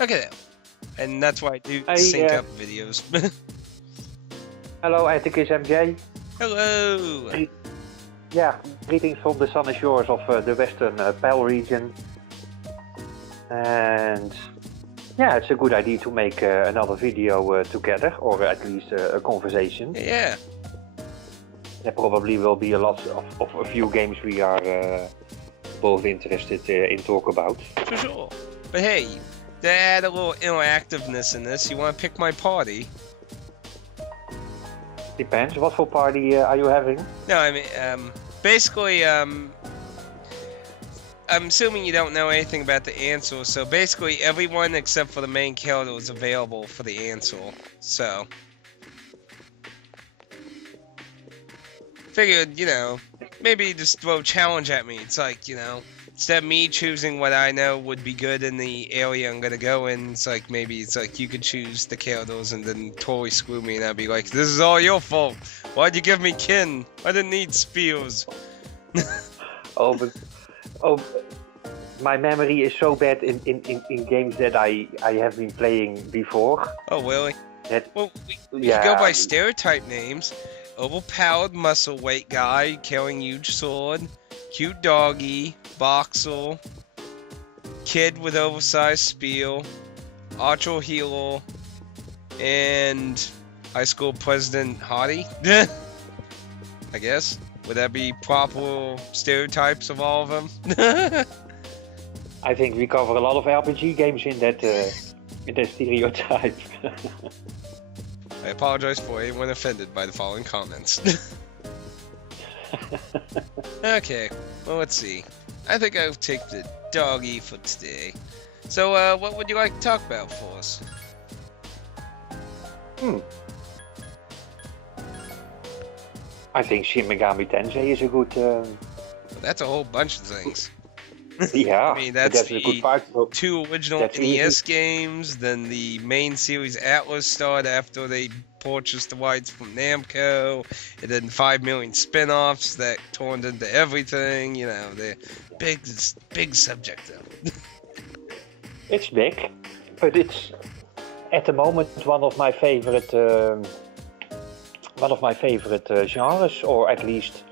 Look at that. And that's why I do Hey, sync up videos. Hello, Atticusmj. Hello! Yeah, greetings from the sunny shores of the Western Pale region. And yeah, it's a good idea to make another video together, or at least a conversation. Yeah. There probably will be a lot of a few games we are both interested in talk about. For sure. But hey, to add a little interactiveness in this, you want to pick my party? Depends, what for party are you having? No, I mean, basically, I'm assuming you don't know anything about the Ansel, so basically everyone except for the main character is available for the Ansel, so... Figured, you know, maybe just throw a challenge at me. It's like, you know, instead of me choosing what I know would be good in the area I'm gonna go in, it's like maybe it's like you could choose the characters and then totally screw me and I'd be like, this is all your fault. Why'd you give me kin? I didn't need spears. My memory is so bad in games that I have been playing before. Oh, really? Well, we yeah. could go by stereotype names. Overpowered muscle weight guy carrying huge sword, cute doggy, boxer, kid with oversized spear, archer healer, and high school president hottie. I guess. Would that be proper stereotypes of all of them? I think we cover a lot of RPG games in that stereotype. I apologize for anyone offended by the following comments. Okay, well, let's see. I think I'll take the doggy for today. So, what would you like to talk about for us? I think Shin Megami Tensei is a good... That's a whole bunch of things. Yeah, I mean, that's a good part. Two original NES games, then the main series Atlas started after they purchased the rights from Namco, and then 5 million spin-offs that turned into everything, you know, they're big subject though. It's big, but it's at the moment one of my favorite genres, or at least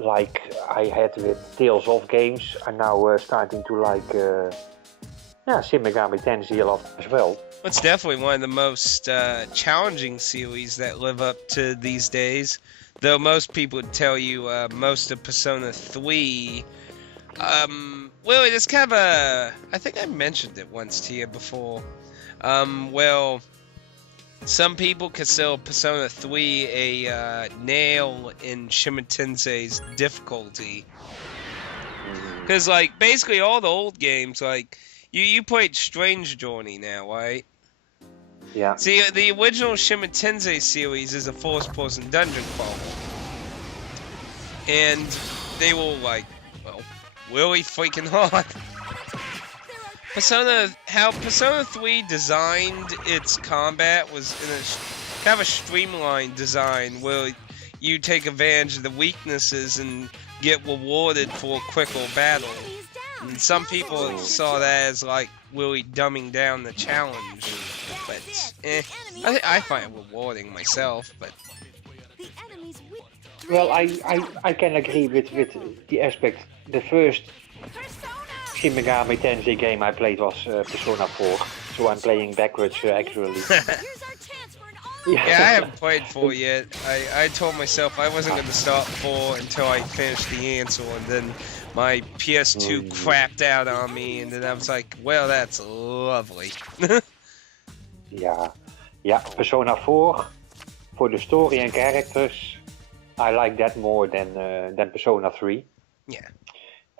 like I had with Tales of games. I'm now starting to like Shin Megami Tensei a lot as well. It's definitely one of the most challenging series that live up to these days. Though most people would tell you most of Persona 3. Well, it's kind of a... I think I mentioned it once to you before. Well, some people consider Persona 3 a nail in Shin Tensei's difficulty. Because, like, basically all the old games, like, you played Strange Journey now, right? Yeah. See, the original Shin Tensei series is a first-person dungeon crawler. And they were, like, well, really freaking hard. How Persona 3 designed its combat was in a kind of a streamlined design where you take advantage of the weaknesses and get rewarded for a quicker battle. And some people saw that as like really dumbing down the challenge, but I find it rewarding myself. But well, I can agree with the aspect. The first Shin Megami Tensei game I played was Persona 4, so I'm playing backwards actually. Yeah, I haven't played 4 yet. I told myself I wasn't going to start 4 until I finished the Ansel, and then my PS2 crapped out on me, and then I was like, well, that's lovely. Yeah, Persona 4, for the story and characters, I like that more than Persona 3. Yeah.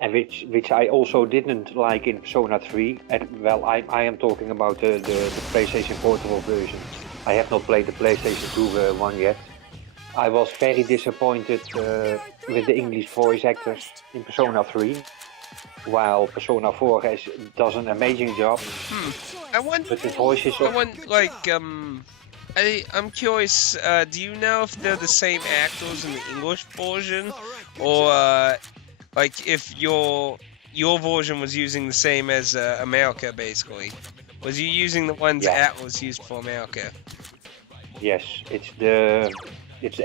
And which I also didn't like in Persona 3. And well, I am talking about the PlayStation Portable version. I have not played the PlayStation 2 one yet. I was very disappointed with the English voice actors in Persona 3, while Persona 4 does an amazing job. I wonder, but the voices I'm curious, do you know if they're the same actors in the English version, or like if your version was using the same as America, basically? Was you using the ones Yeah. Atlas used for America? Yes, it's the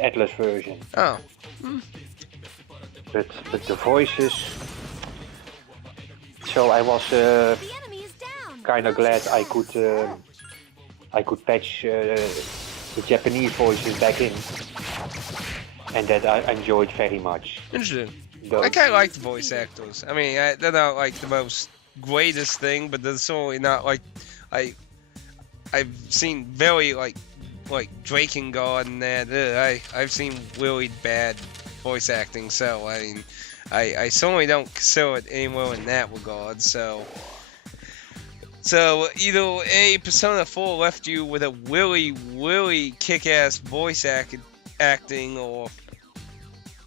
Atlas version. Oh. But the voices. So I was kind of glad I could patch the Japanese voices back in, and that I enjoyed very much. Interesting. Those- I kind of like the voice actors. I mean, they're not like the most greatest thing, but they're certainly not like I've seen very like Drakengard and that. I've seen really bad voice acting, so I mean, I certainly don't consider it anywhere in that regard. So either A, Persona 4 left you with a really kick-ass voice acting, or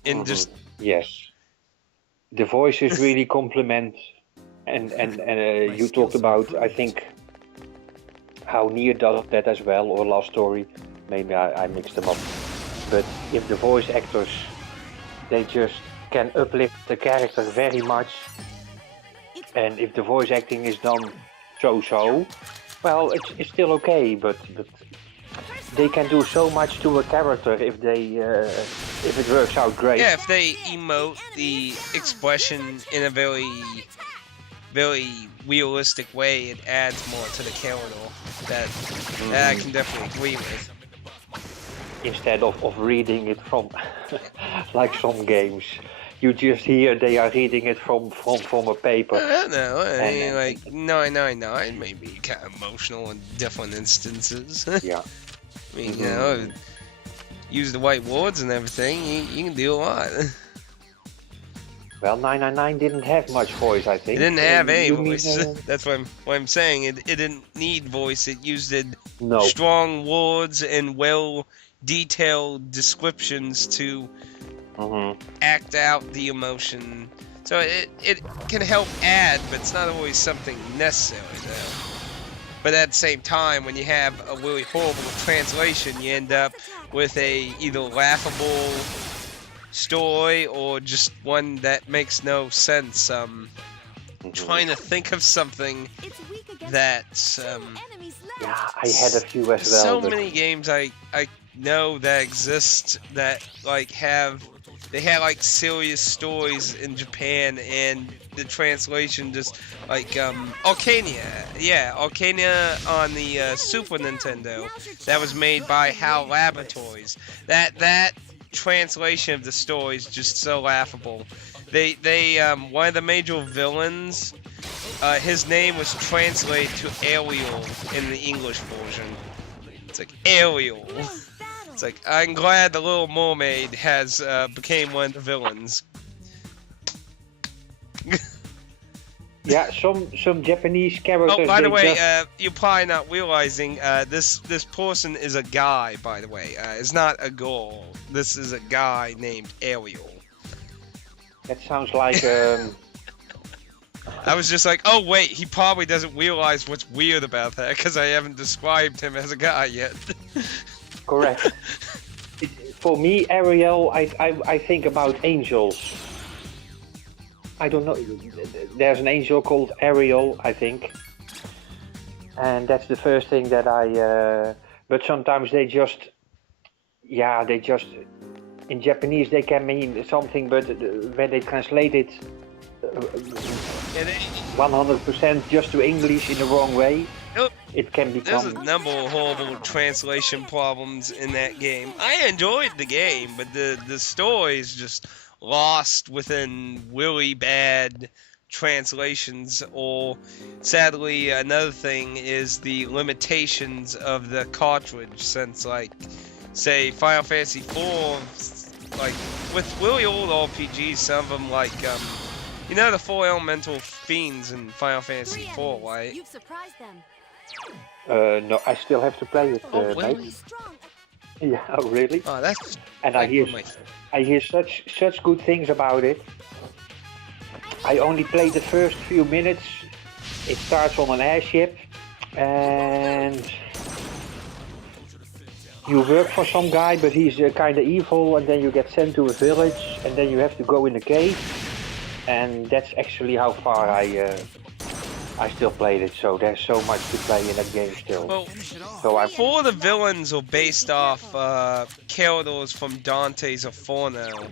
in just yes, the voices really complement, and you talked about, I think, how Nier does that as well, or Last Story. Maybe I mixed them up. But if the voice actors, they just can uplift the character very much, and if the voice acting is done so, well, it's still okay. But they can do so much to a character if it works out great. yeah, if they emote the expression in a very realistic way, it adds more to the character. That I can definitely agree with. Instead of reading it from like some games, you just hear they are reading it from a paper. I don't know. I mean, like 999 may be kind of emotional in different instances. Yeah. I mean, you know, use the right words and everything. You can do a lot. Well, 999 didn't have much voice, I think. It didn't have any You mean, voice. That's what I'm saying. It didn't need voice. It used No. strong words and well-detailed descriptions to act out the emotion. So it can help add, but it's not always something necessary, though. But at the same time, when you have a really horrible translation, you end up with a either laughable story or just one that makes no sense. Trying to think of something that Yeah, I had a few as well. so but many games I know that exist that like have like serious stories in Japan, and the translation just like Arcania on the Super Nintendo, that was made by HAL Laboratories. That translation of the story is just so laughable. They one of the major villains, his name was translated to Ariel in the English version. It's like Ariel. It's like, I'm glad the Little Mermaid has became one of the villains. yeah, some Japanese characters. Oh, by the they way, just- you're probably not realizing this person is a guy. By the way, it's not a girl. This is a guy named Ariel. that sounds like I was just like, oh wait, he probably doesn't realize what's weird about that because I haven't described him as a guy yet. correct. For me, Ariel, I think about angels. I don't know. There's an angel called Ariel, I think, and that's the first thing that I. But sometimes they just in Japanese they can mean something, but when they translate it 100% just to English in the wrong way, it can There's become. a number of horrible translation problems in that game. I enjoyed the game, but the story is just lost within really bad translations. Or sadly, another thing is the limitations of the cartridge, since like say Final Fantasy IV, like with really old RPGs, some of them like you know the 4 elemental fiends in Final Fantasy IV, right? You've surprised them. No, I still have to play it. Oh, mate. really? Strong. Yeah, oh, really? Oh, that's And like I hear such good things about it. I only played the first few minutes. It starts on an airship, and you work for some guy, but he's kind of evil, and then you get sent to a village, and then you have to go in a cave, and that's actually how far I still played it, so there's so much to play in that game still. Well, So I'm 4 of the villains are based off characters from Dante's Inferno,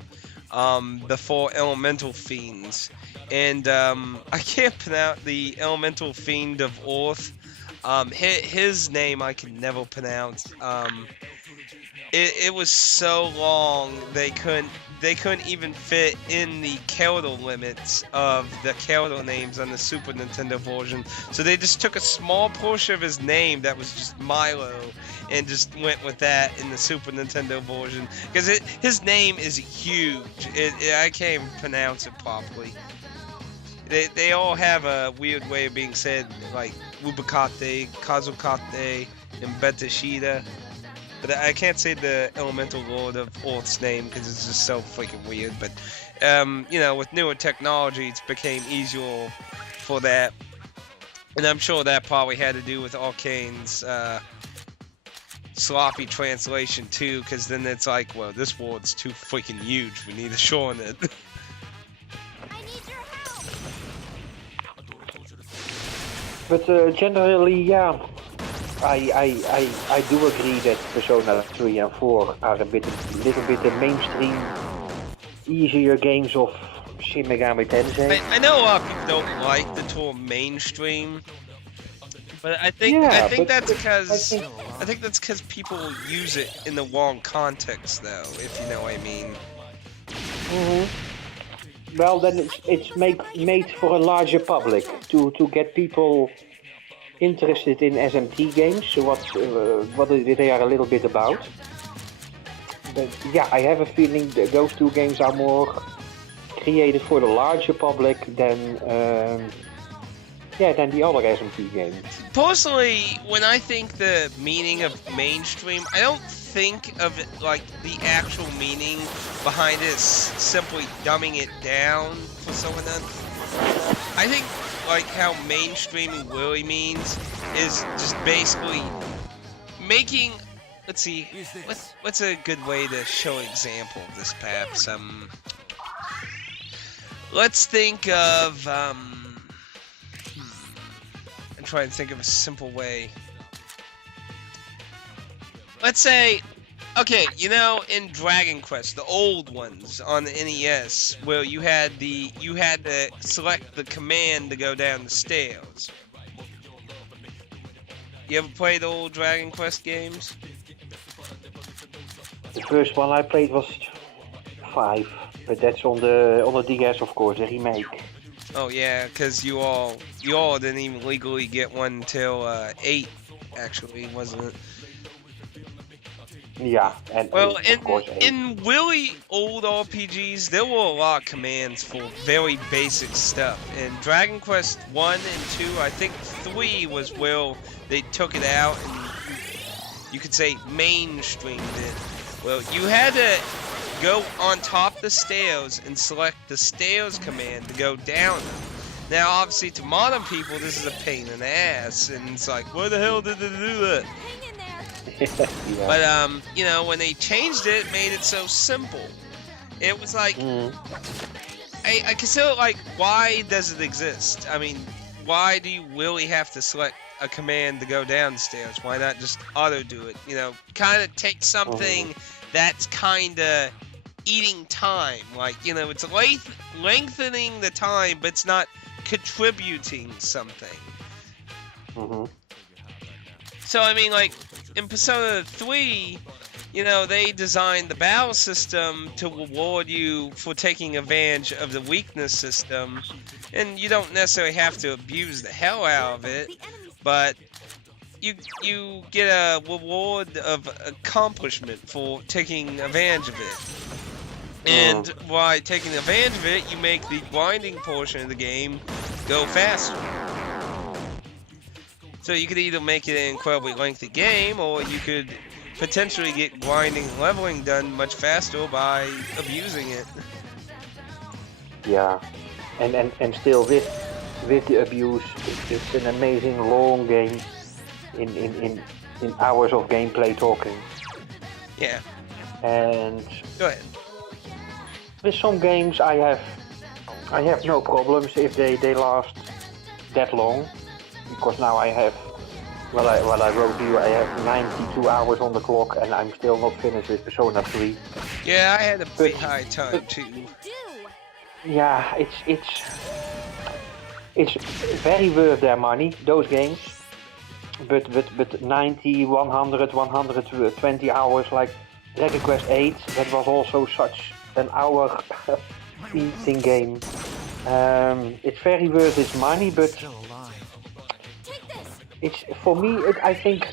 the 4 elemental fiends. And I can't pronounce the elemental fiend of Earth. His name I can never pronounce. It was so long they couldn't even fit in the character limits of the character names on the Super Nintendo version. So they just took a small portion of his name that was just Milo and just went with that in the Super Nintendo version. Because his name is huge. I can't even pronounce it properly. They all have a weird way of being said, like Ubukate, Kazukate, and Betashida. But I can't say the Elemental Lord of Earth's name because it's just so freaking weird. But, you know, with newer technology, it's became easier for that. And I'm sure that probably had to do with Arcane's sloppy translation, too. Because then it's like, well, this word's too freaking huge. We need to shorten it. But generally, yeah, I do agree that Persona 3 and 4 are little bit the mainstream, easier games of Shin Megami Tensei. I know a lot of people don't like the term mainstream, but I think that's because people use it in the wrong context, though. If you know what I mean. Well, then it's made for a larger public to get people interested in SMT games. So what they are a little bit about. But yeah, I have a feeling that those two games are more created for the larger public than the other SMT games. Personally, when I think the meaning of mainstream, I don't think of it like the actual meaning behind it is simply dumbing it down for someone else. I think like how mainstreaming really means is just basically making. Let's see, what's a good way to show an example of this? Perhaps let's think of I'm trying to think of a simple way. Let's say, okay, you know, in Dragon Quest, the old ones on the NES, where you had to select the command to go down the stairs. You ever play the old Dragon Quest games? The first one I played was 5, but that's on the DS, of course, the remake. Oh yeah, because you all didn't even legally get one until 8, actually, wasn't it? Yeah, and well, of course, in really old RPGs, there were a lot of commands for very basic stuff. In Dragon Quest 1 and 2, I think 3 was where they took it out and you could say mainstreamed it. Well, you had to go on top of the stairs and select the stairs command to go down them. Now, obviously, to modern people, this is a pain in the ass, and it's like, why the hell did they do that? yeah. But, you know, when they changed it, it made it so simple. It was like, I consider, like, why does it exist? I mean, why do you really have to select a command to go downstairs? Why not just auto-do it? You know, kind of take something that's kind of eating time. Like, you know, it's lengthening the time, but it's not contributing something. So, I mean, like, in Persona 3, you know, they designed the battle system to reward you for taking advantage of the weakness system. And you don't necessarily have to abuse the hell out of it, but you get a reward of accomplishment for taking advantage of it. And by taking advantage of it, you make the grinding portion of the game go faster. So you could either make it an incredibly lengthy game, or you could potentially get grinding and leveling done much faster by abusing it. Yeah, and still with the abuse, it's an amazing long game in hours of gameplay talking. Yeah. And go ahead. With some games, I have no problems if they last that long, because now I have, well I wrote to you, I have 92 hours on the clock and I'm still not finished with Persona 3. Yeah, I had a pretty high time too. Yeah, it's very worth their money, those games. But 90, 100, 120 hours like Dragon Quest 8, that was also such an hour eating game. It's very worth its money, but it's for me. I think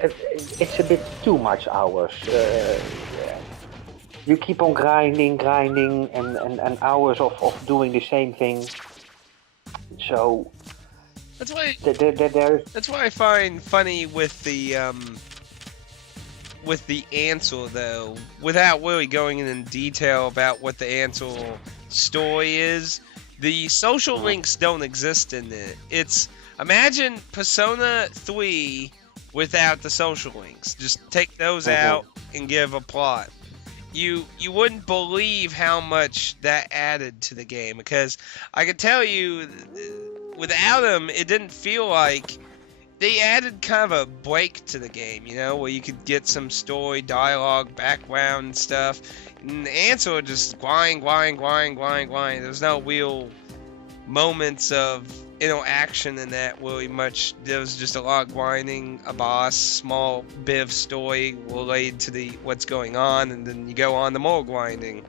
it's a bit too much hours. You keep on grinding, and hours of doing the same thing. So That's why. there's That's why I find funny with the answer though, without really going in detail about what the answer story is. The social links don't exist in it. It's imagine Persona 3 without the social links. Just take those out and give a plot. You wouldn't believe how much that added to the game, because I can tell you without them it didn't feel like they added kind of a break to the game, you know, where you could get some story, dialogue, background stuff. And the answer just grind. There's no real moments of interaction in that really much. There was just a lot of grinding, a boss, small bit of story related to the what's going on, and then you go on to more grinding.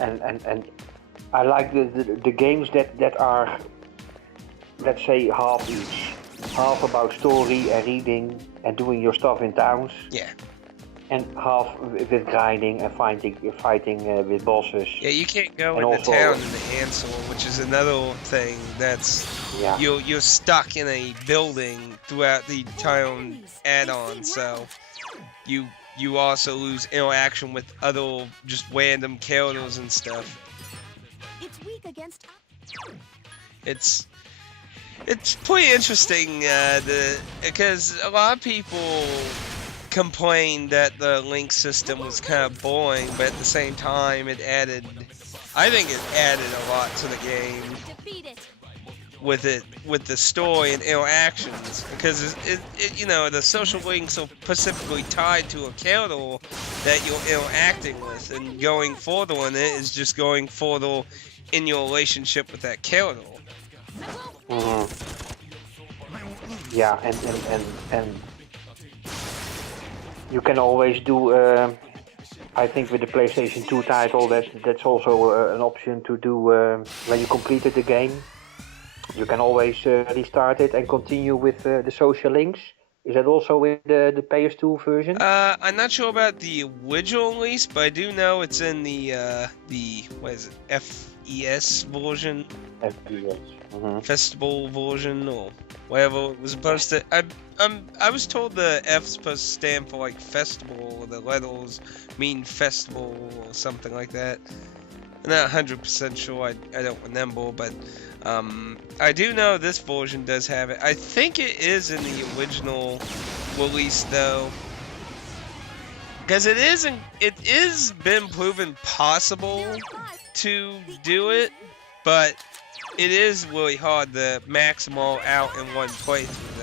And I like the games that are, let's say, half each. Half about story and reading and doing your stuff in towns. Yeah. And half with grinding and fighting with bosses. Yeah, you can't go And into also- town in the Ansel, which is another thing that's Yeah. you're stuck in a building throughout the town add-on, so you also lose interaction with other just random characters and stuff. It's weak against. It's pretty interesting because a lot of people complained that the link system was kind of boring, but at the same time I think it added a lot to the game Defeat it. with the story and interactions, because you know, the social links are specifically tied to a character that you're interacting with, and going further in it is just going further in your relationship with that character. Yeah, and you can always do. I think with the PlayStation 2 title, that's also an option to do when you completed the game. You can always restart it and continue with the social links. Is that also in the PS2 version? I'm not sure about the original release, but I do know it's in the what is it, FES version, FPS. festival version, or whatever it was supposed to. I was told the F supposed to stand for like festival, or the letters mean festival or something like that. I'm not 100% sure. I don't remember, but I do know this version does have it. I think it is in the original release though, because it is been proven possible to do it, but it is really hard to max them all out in one playthrough.